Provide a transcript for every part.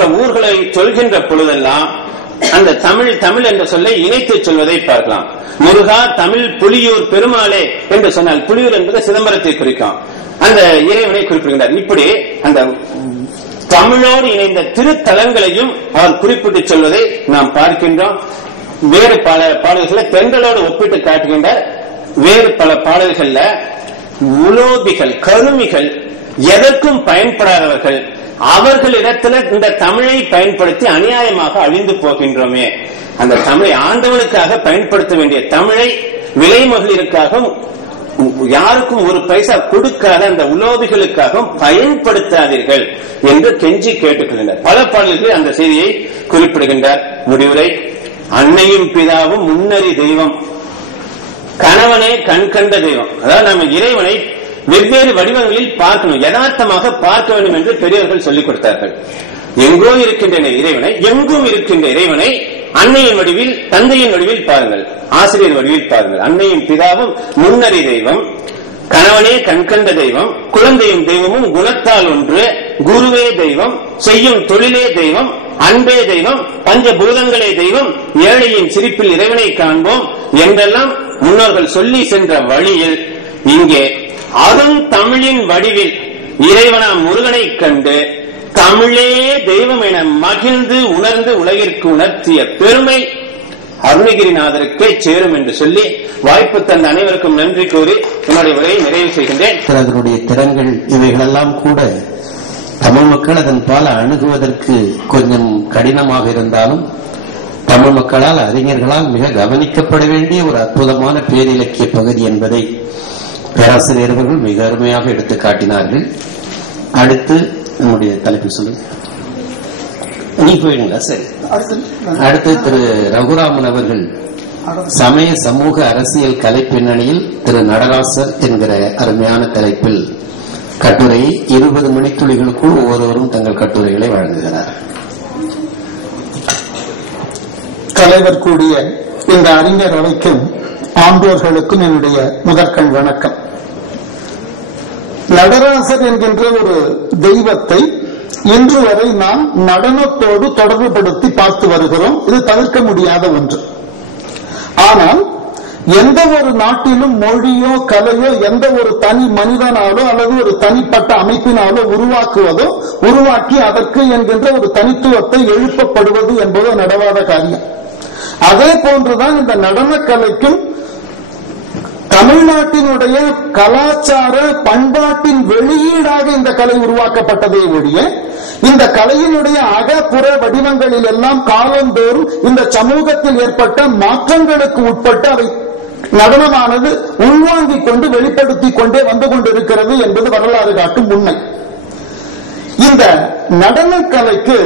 போன்ற ஊர்களை சொல்கின்ற பொழுதெல்லாம் அந்த தமிழ் தமிழ் என்ற சொல்லை இணைத்து சொல்வதை பார்க்கலாம். முருகா தமிழ் புலியூர் பெருமாளே என்று சொன்னால் புலியூர் என்பது சிதம்பரத்தை குறிக்கும், அந்த இறைவனை குறிப்பிடுகின்றார். இப்படி அந்த தமிழோடு இணைந்த திருத்தலங்களையும் அவர் குறிப்பிட்டு சொல்வதை நாம் பார்க்கின்றோம். வேறு பல பாடல்களை தென்றலோடு ஒப்பிட்டு காட்டுகின்றார். வேறு பல பாடல்கள்ல உலோபிகள் கருமிகள் எதற்கும் பயன்படாதவர்கள் அவர்களிடத்துல இந்த தமிழை பயன்படுத்தி அநியாயமாக அழிந்து போகின்றோமே, அந்த தமிழை ஆண்டவனுக்காக பயன்படுத்த வேண்டிய தமிழை விலை மகளிருக்காகவும் யாருக்கும் ஒரு பைசா கொடுக்காத அந்த உலோபிகளுக்காகவும் பயன்படுத்தாதீர்கள் என்று கெஞ்சி கேட்டுக்கொள்கின்றார். பல பாடல்களில் அந்த செய்தியை குறிப்பிடுகின்றார். முடிவுரை: அன்னையும் பிதாவும் முன்னறி தெய்வம், கணவனே கண் கண்ட தெய்வம். அதாவது நம்ம இறைவனை வெவ்வேறு வடிவங்களில் பார்க்கணும், யதார்த்தமாக பார்க்க வேண்டும் என்று பெரியவர்கள் சொல்லிக் கொடுத்தார்கள். எங்கோ இருக்கின்ற இறைவனை, எங்கும் இருக்கின்ற இறைவனை அன்னையின் வடிவில் தந்தையின் வடிவில் பாருங்கள், ஆசிரியர் வடிவில் பாருங்கள். அன்னையும் பிதாவும் முன்னறி தெய்வம், கணவனே கண்கண்ட தெய்வம், குழந்தையும் தெய்வமும் குணத்தால் ஒன்று, குருவே தெய்வம், செய்யும் தொழிலே தெய்வம், அன்பே தெய்வம், பஞ்சபூதங்களே தெய்வம், ஏழையின் சிரிப்பில் இறைவனை காண்போம் என்றெல்லாம் முன்னோர்கள் சொல்லி சென்ற வழியில் இங்கே அருண் தமிழின் வடிவில் இறைவனாம் முருகனை கண்டு தமிழே தெய்வம் என மகிழ்ந்து உணர்ந்து உலகிற்கு உணர்த்திய பெருமை அருணகிரிநாதருக்கே சேரும் என்று சொல்லி வாய்ப்பு தந்த அனைவருக்கும் நன்றி கூறி என்னுடைய உரையை நிறைவு செய்கின்றேன். அதனுடைய திறங்கள் இவைகளெல்லாம் கூட தமிழ் மக்கள் அதன் பால அணுகுவதற்கு கொஞ்சம் கடினமாக இருந்தாலும் தமிழ் மக்களால் அறிஞர்களால் மிக கவனிக்கப்பட வேண்டிய ஒரு அற்புதமான பேரிலக்கிய பகுதி என்பதை பேராசிரியர்கள் மிக அருமையாக எடுத்து காட்டினார்கள். அடுத்து நம்முடைய தலைப்பு சொல்லுங்க. நீ போயிடுங்களா? சரி. அடுத்து திரு ரகுராமன் அவர்கள் சமய சமூக அரசியல் கலை பின்னணியில் திரு நடராசர் என்கிற அருமையான தலைப்பில் கட்டுரையை 20 மணித்துளிகளுக்குள் ஒவ்வொருவரும் தங்கள் கட்டுரைகளை வழங்குகிறார். தலைவர் கூடிய இந்த அறிஞர் அவைக்கும் ஆண்டோர்களுக்கும் என்னுடைய முதற்கண் வணக்கம். நடராசர் என்கின்ற ஒரு தெய்வத்தை இன்று வரை நாம் நடனத்தோடு தொடர்புபடுத்தி பார்த்து வருகிறோம். இது தவிர்க்க முடியாத ஒன்று. ஆனால் எந்த ஒரு நாட்டிலும் மொழியோ கலையோ எந்த ஒரு தனி மனிதனாலோ அல்லது ஒரு தனிப்பட்ட அமைப்பினாலோ உருவாக்கி அதற்கு என்கின்ற ஒரு தனித்துவத்தை எழுப்பப்படுவது என்பது நடவாத காரியம். அதே போன்றுதான் இந்த நடன கலைக்கும் தமிழ்நாட்டினுடைய கலாச்சார பண்பாட்டின் வெளியீடாக இந்த கலை உருவாக்கப்பட்டதே ஒழிய இந்த கலையினுடைய அகப்புற வடிவங்களில் எல்லாம் காலந்தோறும் இந்த சமூகத்தில் ஏற்பட்ட மாற்றங்களுக்கு உட்பட்டு அவை நடனமானது உள்வாங்கிக் கொண்டு வெளிப்படுத்திக் கொண்டே வந்து கொண்டிருக்கிறது என்பது வரலாறு காட்டும் உண்மை. இந்த நடனக்கலைக்கு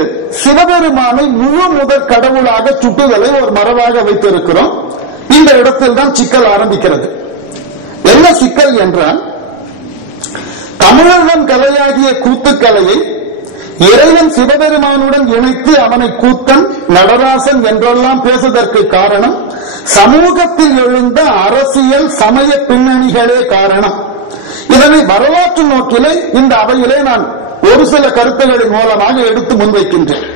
சிவபெருமானை முழு முதற் கடவுளாக சுட்டுதலை ஒரு மரபாக வைத்திருக்கிறோம். இந்த இடத்தில் தான் சிக்கல் ஆரம்பிக்கிறது. என்ன சிக்கல் என்றால், தமிழகம் கலையாகிய கூத்துக்கலையை இறைவன் சிவபெருமானுடன் இணைத்து அவனை கூத்தன் நடராசன் என்றெல்லாம் பேசுவதற்கு காரணம் சமூகத்தில் எழுந்த அரசியல் சமய பின்னணிகளே காரணம். இதனை வரலாற்று நோக்கிலே இந்த அவையிலே நான் ஒரு சில கருத்துகளின் மூலமாக எடுத்து முன்வைக்கின்றேன்.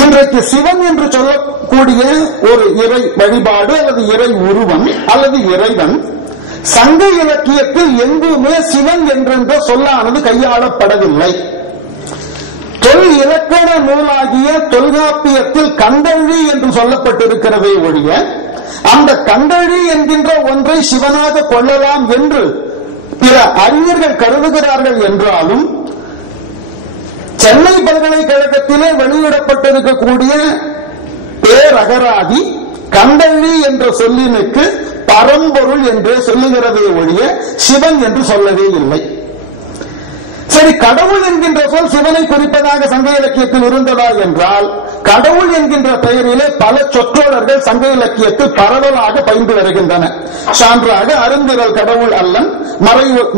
இன்றைக்கு சிவன் என்று சொல்லக்கூடிய ஒரு இறை வழிபாடு அல்லது இறை உருவம் அல்லது இறைவன் சங்க இலக்கியத்தில் எங்குமே சிவன் என்ற சொல்லானது கையாளப்படவில்லை. தொல் இலக்கண நூலாகிய தொல்காப்பியத்தில் கண்டழி என்று சொல்லப்பட்டிருக்கிறதே ஒழிய அந்த கண்டழி என்கின்ற ஒன்றை சிவனாக கொள்ளலாம் என்று பிற அறிஞர்கள் கருதுகிறார்கள் என்றாலும் சென்னை பல்கலைக்கழகத்திலே வெளியிடப்பட்டிருக்கக்கூடிய பேரகராதி கண்டழி என்ற சொல்லினுக்கு பரம்பொருள் என்றே சொல்லுகிறதே ஒழிய சிவன் என்று சொல்லவே இல்லை. சரி, கடவுள் என்கின்ற சொல் சிவனை குறிப்பதாக சங்க இலக்கியத்தில் இருந்ததா என்றால் கடவுள் என்கின்ற பெயரிலே பல சொற்றொடர்கள் சங்க இலக்கியத்தில் பரவலாக பயின்று வருகின்றன. சான்றாக அருந்திரல் கடவுள் அல்லன்,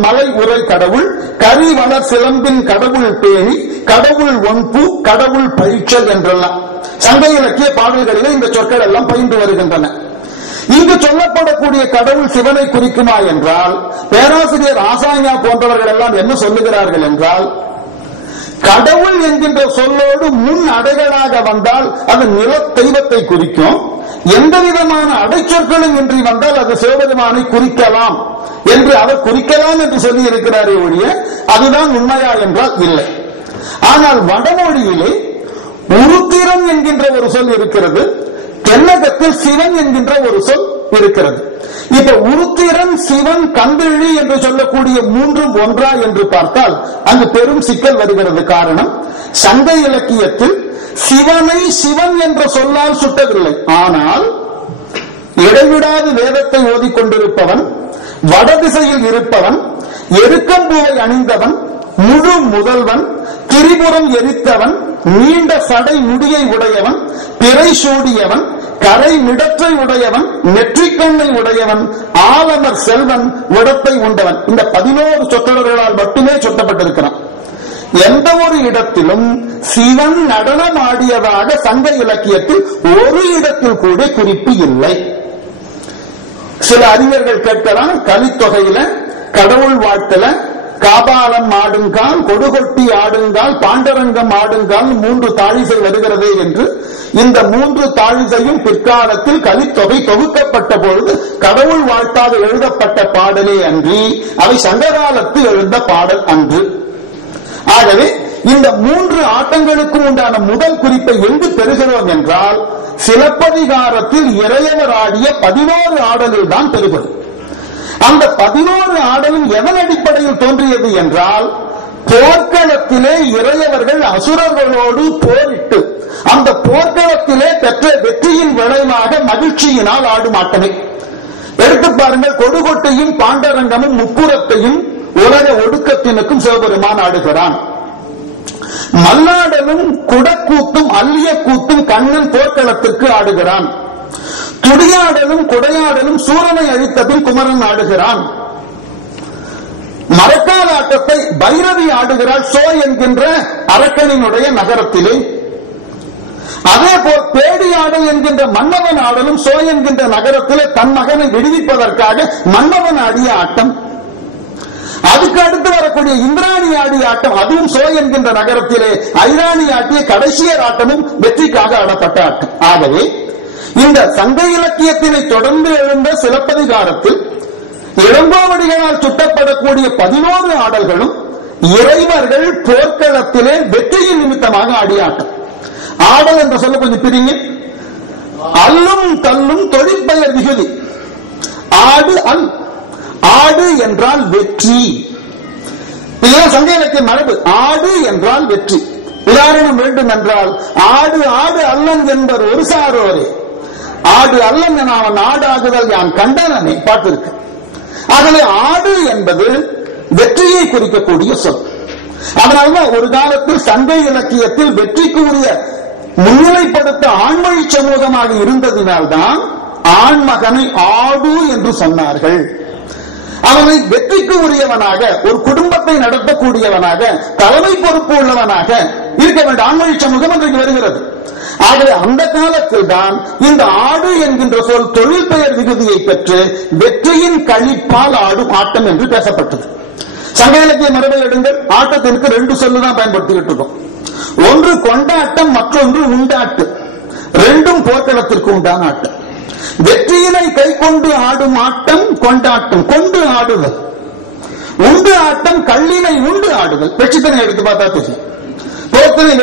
மலை உரை கடவுள், கரி வளர் சிலம்பின் கடவுள் பேணி, கடவுள் ஒன்பு, கடவுள் பயிற்சல் என்றெல்லாம் சங்க இலக்கிய பாடல்களிலே இந்த சொற்கள் எல்லாம் பயின்று வருகின்றன. இங்கு சொல்லப்படக்கூடிய கடவுள் சிவனை குறிக்குமா என்றால் பேராசிரியர் ஆசாஞா போன்றவர்கள் எல்லாம் என்ன சொல்லுகிறார்கள் என்றால், கடவுள் என்கின்ற சொல்லோடு முன் அடைகளாக வந்தால் அது நில தெய்வத்தை குறிக்கும். எந்த விதமான அடைச்சொற்களும் இன்றி வந்தால் அது சிவபெருமானை குறிக்கலாம் என்று அவர் குறிக்கலாம் என்று சொல்லி இருக்கிறாரே ஒழிய அதுதான் உண்மையா என்றால் இல்லை. ஆனால் வடமொழியிலே உருத்திரன் என்கின்ற ஒரு சொல் இருக்கிறது, தென்னகத்தில் சிவன் என்கின்ற ஒரு சொல் இருக்கிறது. இப்ப உருத்திரன், சிவன், கந்தழி என்று சொல்லக்கூடிய மூன்றும் ஒன்றா என்று பார்த்தால் அங்கு பெரும் சிக்கல் வருகிறது. காரணம், சங்க இலக்கியத்தில் சிவனை சிவன் என்ற சொல்லால் சுட்டவில்லை. ஆனால் இடைவிடாது வேதத்தை ஓதிக்கொண்டிருப்பவன், வடதிசையில் இருப்பவன், எருக்கம்பூவை அணிந்தவன், முழு முதல்வன், திரிபுரம் எரித்தவன், நீண்ட சடை முடியை உடையவன், பிறை சூடியவன், கரை மிடற்றை உடையவன், நெற்றிக்கண்ணை உடையவன், ஆலமர் செல்வன், உடத்தை உண்டவன். இந்த 11 சொற்றொடர்களால் மட்டுமே சொல்லப்பட்டிருக்கிறான். எந்த ஒரு இடத்திலும் சிவன் நடனம் ஆடியதாக சங்க இலக்கியத்தில் ஒரு இடத்தில் கூட குறிப்பு இல்லை. சில அறிஞர்கள் கேட்கலாம், கலித்தொகையில கடவுள் வாழ்த்துல காபாலம் ஆடுங்கால், கொடுகொட்டி ஆடுங்கால், பாண்டரங்கம் ஆடுங்கால் 3 தாழிசை வருகிறது என்று. இந்த 3 தாழிசையும் பிற்காலத்தில் கலித்தொகை தொகுக்கப்பட்ட பொழுது கடவுள் வாழ்த்தாக எழுதப்பட்ட பாடலே அன்றி அவை சங்ககாலத்தில் எழுந்த பாடல் அன்று. ஆகவே இந்த 3 ஆட்டங்களுக்கும் உண்டான முதல் குறிப்பை எங்கு பெறுகிறோம் என்றால் சிலப்பதிகாரத்தில் இறையவர் ஆடிய 11 ஆடலில் தான் பெறுகிறோம். அந்த 11 ஆடலும் எதன் அடிப்படையில் தோன்றியது என்றால் போர்க்களத்திலே இறையவர்கள் அசுரர்களோடு போரிட்டு அந்த போர்க்களத்திலே பெற்ற வெற்றியின் விளைவாக மகிழ்ச்சியினால் ஆடும் ஆட்டமே. எடுத்து பாருங்கள், கொடுகொட்டையும் பாண்டரங்கமும் முப்புறத்தையும் உலக ஒடுக்கத்தினுக்கும் சிவபெருமான் ஆடுகிறான். மல்லாடலும் குடக்கூத்தும் அல்லிய கூத்தும் கண்ணன் போர்க்களத்திற்கு ஆடுகிறான். துடியாடலும் குடையாடலும் சூரனை அழித்தபின் குமரன் ஆடுகிறான். மரக்கால் ஆட்டத்தை பைரவி ஆடுகிறாள் சோ என்கின்ற அரக்கனினுடைய நகரத்திலே. அதே போல் பேடியாடல் என்கின்ற மன்னவன் ஆடலும் சோ என்கின்ற நகரத்திலே தன் மகனை விடுவிப்பதற்காக மன்னவன் ஆடிய ஆட்டம். அதுக்கு அடுத்து வரக்கூடிய இந்திராணி ஆடிய ஆட்டம், அதுவும் சோ என்கின்ற நகரத்திலே ஐராணி ஆட்டிய கடைசியர் ஆட்டமும் வெற்றிக்காக ஆடப்பட்ட ஆட்டம். ஆகவே இந்த சங்க இலக்கியத்தினை தொடர்ந்து எழுந்த சிலப்பதிகாரத்தில் இளங்கோவடிகளால் சுட்டப்படக்கூடிய 11 ஆடல்களும் இறைவர்கள் போர்க்களத்திலே வெற்றியின் நிமித்தமாக ஆடிய ஆட்டம். ஆடல் என்ற சொல்ல கொஞ்சம் பிரிங்க. அல்லும் தள்ளும் தொழிற்பெயர் விகுதி. ஆடு அல், ஆடு என்றால் வெற்றி. இதுதான் சங்க இலக்கிய மரபு. ஆடு என்றால் வெற்றி. உதாரணம் வேண்டும் என்றால் ஆடு ஆடு அல்லன் என்பர் ஒரு சாரோரே, ஆடு அல்லன் என அவன் ஆடாகுதல் யான் கண்டனே பாட்டு இருக்கு. ஆகவே ஆடு என்பது வெற்றியை குறிக்கக்கூடிய சொல். அதனால்தான் ஒரு காலத்தில் சங்க இலக்கியத்தில் வெற்றிக்கு உரிய முன்னிலைப்படுத்த ஆண்மொழி சமூகமாக இருந்ததினால்தான் ஆண்மகனை ஆடு என்று சொன்னார்கள். அவனை வெற்றிக்கு உரியவனாக, ஒரு குடும்பத்தை நடத்தக்கூடியவனாக, தலைமை பொறுப்பு உள்ளவனாக இருக்க வேண்டிய ஆண்மொழி சமூகம் இன்றைக்கு வருகிறது. ஆகவே அந்த காலத்தில் தான் இந்த ஆடு என்கின்ற சொல் தொழில் பெயர் விகுதியை பெற்று வெற்றியின் கழிப்பால் ஆடும் ஆட்டம் என்று பேசப்பட்டது. சங்க இலக்கிய மரபை எடுங்கள், ஆட்டத்திற்கு 2 சொல்லு தான் பயன்படுத்திக்கிட்டு இருக்கோம். ஒன்று கொண்டாட்டம், மற்றொன்று உண்டாட்டு. 2ம் போர்க்களத்திற்கு உண்டான ஆட்டம். வெற்றியினை கை கொண்டு ஆடும் ஆட்டம் கொண்டாட்டம், கொண்டு ஆடுதல். உண்டு ஆட்டம் கள்ளினை உண்டு ஆடுதல். வெற்றித்தனை எடுத்து பார்த்தா தெரியும். போர்த்தனை